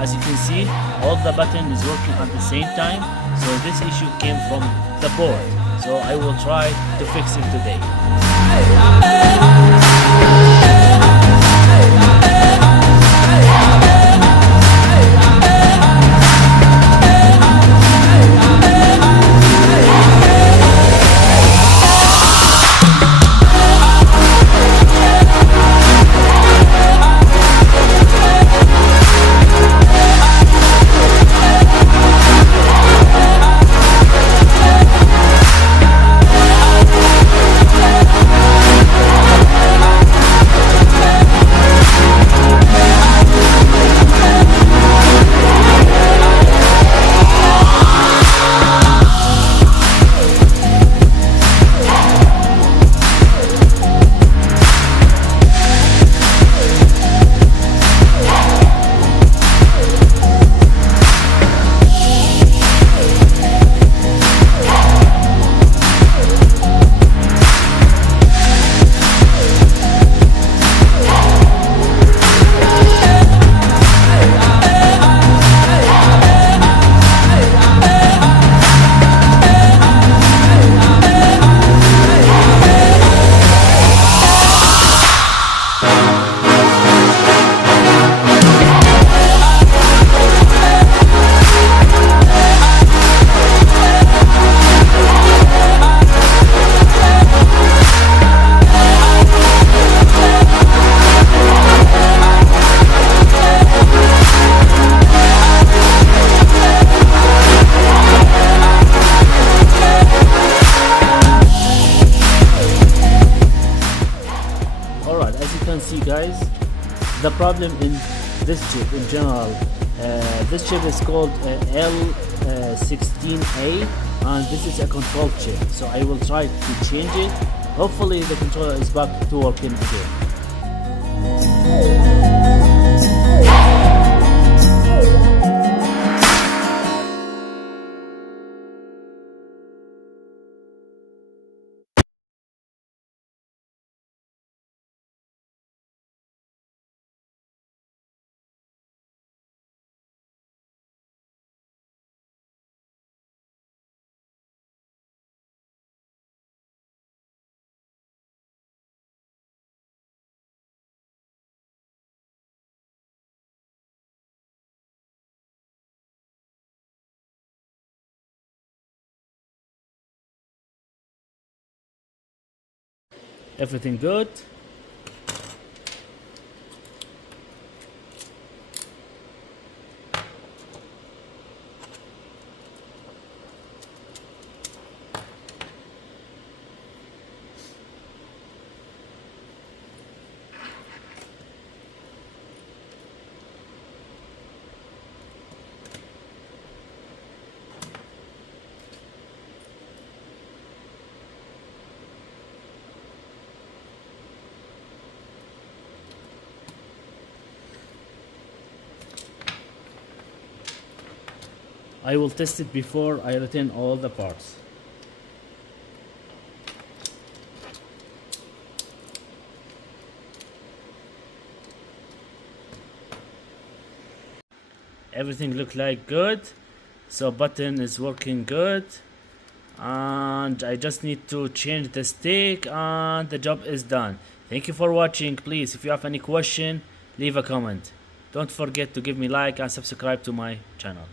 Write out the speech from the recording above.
As you can see, all the button is working at the same time, so this issue came from the board. So I will try to fix it today. See guys, the problem in this chip in general, this chip is called L16A, and this is a control chip, so I will try to change it. Hopefully the controller is back to working again. Everything good? I will test it before I return all the parts. Everything look like good, so button is working good, and I just need to change the stick and the job is done. Thank you for watching. Please, if you have any question, leave a comment. Don't forget to give me like and subscribe to my channel.